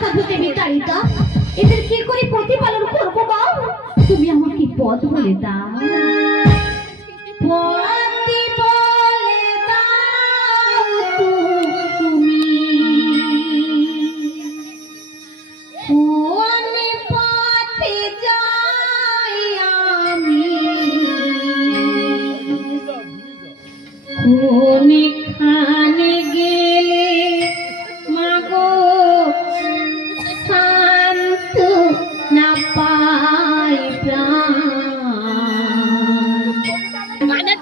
মাথা ধুতে বিতাড়িতা? এদের কি করে প্রতিপালন করব বাবা তুমি আমাকে পথ বলে দাও।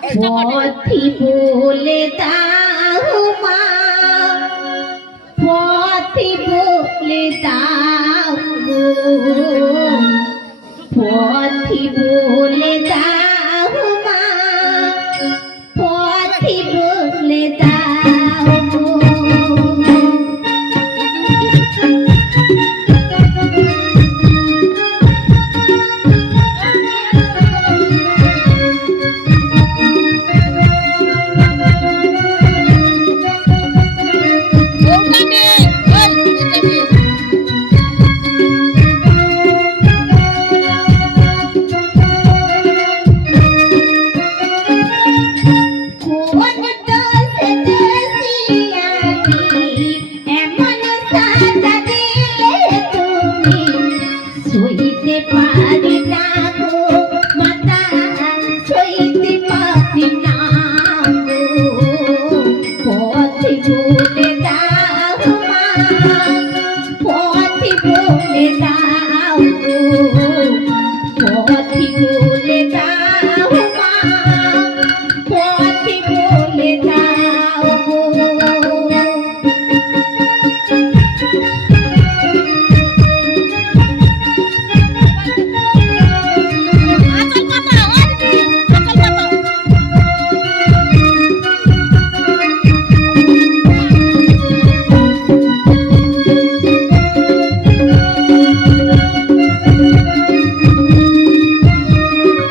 পথি বলে দাও মা। পথি বলে দাও পথি বলে দাও সইতে পারি না গো মাতা সইতে পারি বলে দাও